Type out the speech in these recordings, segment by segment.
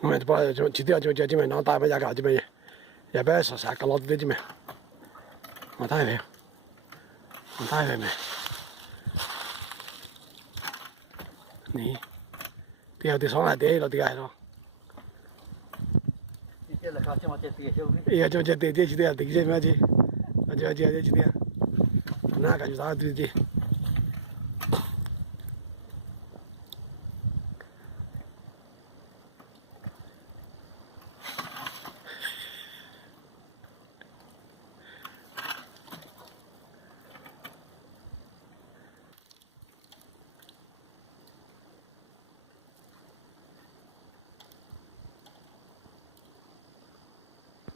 我们把就几条就这边，然后打不下搞这边，也别说啥个老子的这边，我打一遍，我打一遍没？你，第二第三还第了第二了。iya coba jadi dia jadi ada kerja macam aja jadi dia nak kat juta tu dia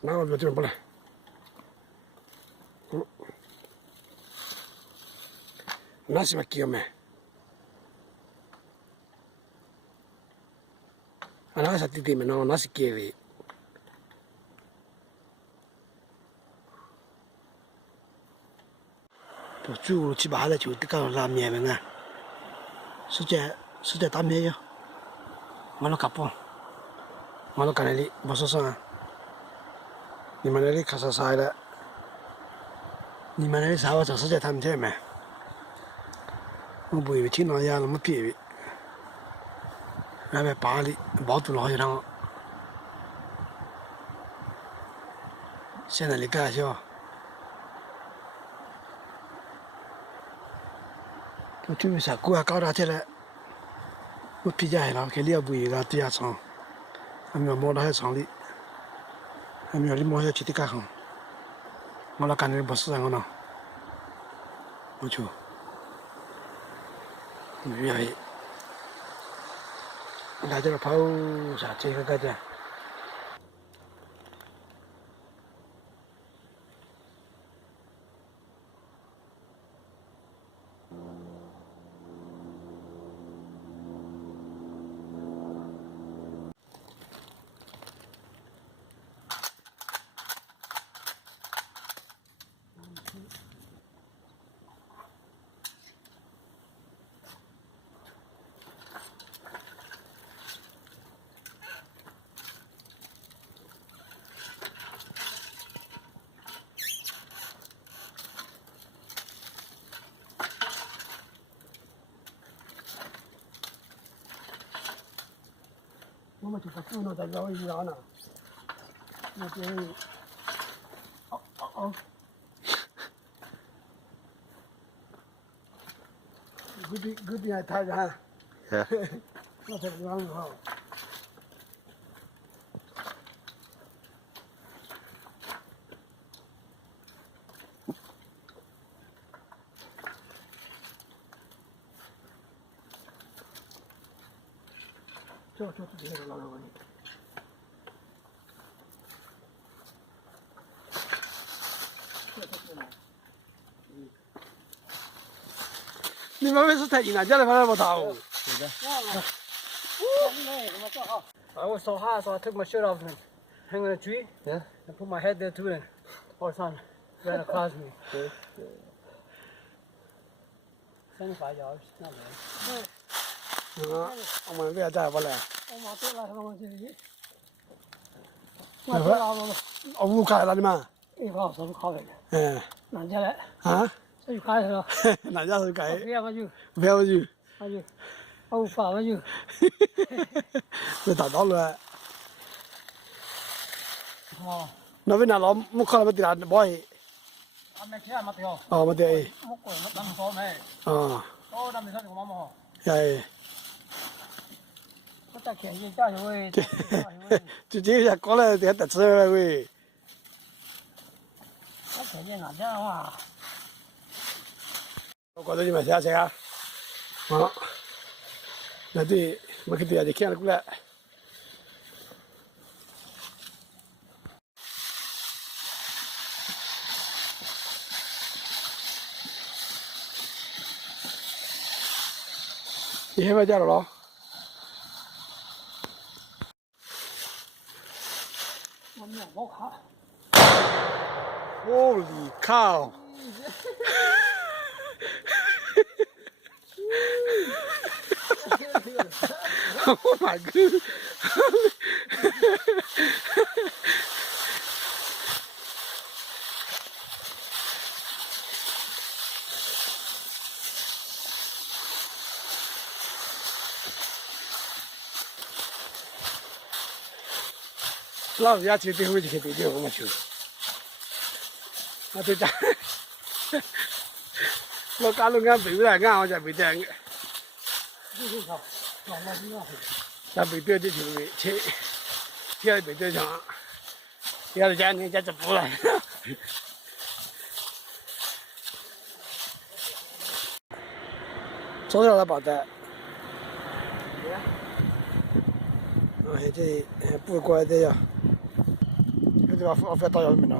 nak betul boleh nasi makan me anak satu tim no nasi kiri tu tu去把了就这个拉面们啊是在打面哟我老卡不我老干那里不说啥你们那里卡啥啥的你们那里啥我就是在他们这面我不以为听到呀那么别的那边巴黎包住了好像现在你干啥我准备啥过来搞啥去了我皮夹了给你不一个地下厂还没有摸到还厂里还没有你摸下去的干行我那干的不是我呢我就你愿意来这个跑啥这个干的我们就把猪肉再绕一绕呢，那就嗰邊係太陽，我食唔啱好。这自己那个老问题。你们没事太近了，家里反正不逃。是的。I was so hot, so I took my shirt off and hung on a tree. Yeah. And put my head there too, and all the sun ran across me. 75 yards, not bad. 我们不要再不来。我马对了，我这里。我这拉了。我五块了的嘛。一块什么咖啡？嗯。哪家来？啊？这一块是吧？哪家是改？不要就。不要就。那就。我发了就。这打到了。哦。那边那老木看了不对啦，不会。没其他没得哦。哦，没得。木棍没当多没。啊。哦，那没啥就妈妈好。哎。我在前面加油喂。就这下过来得吃了喂。我前面哪家哇？我觉得你们下车啊。好。那对，我肯定要去看了过来。你害怕家了咯？我面包卡。Holy cow! Oh my god! 老子家去最后一去对对，我们去。我对家，我家路俺背不来，俺好像背得。咱背得就去，去背得上，要是家人家就不来。早点来把带。哎，这不过来的呀，这个我非到要没呢。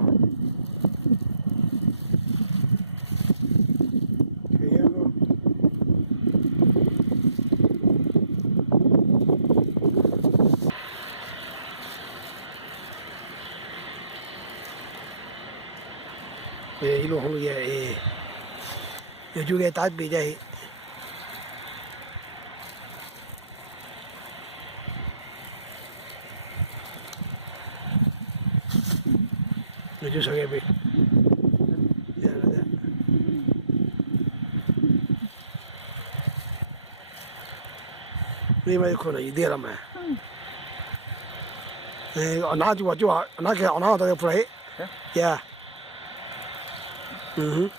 一路红也，也就给打比赛。那就说给背，另外可能一点了嘛。拿就拿给拿到不来，呀，嗯哼。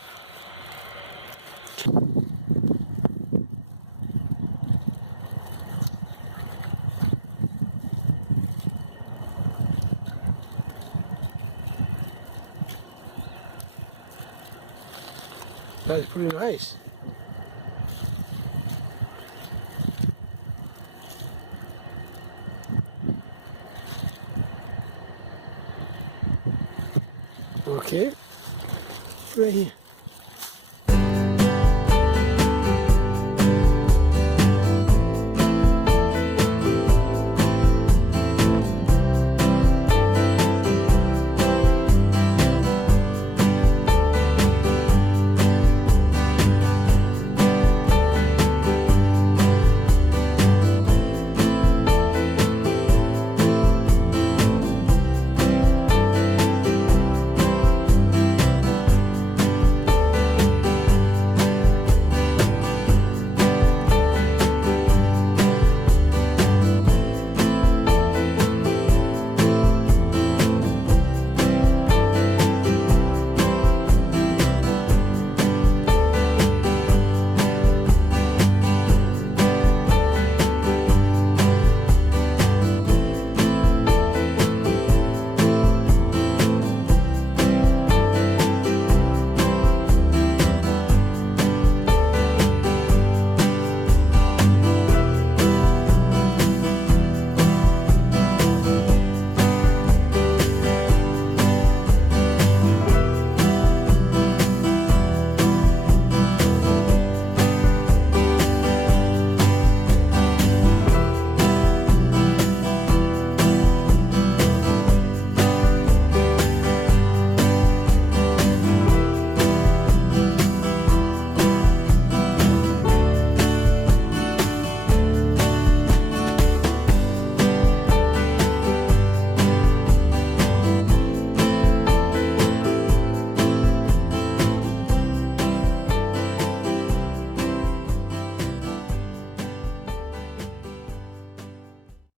That's pretty nice. Okay, right here.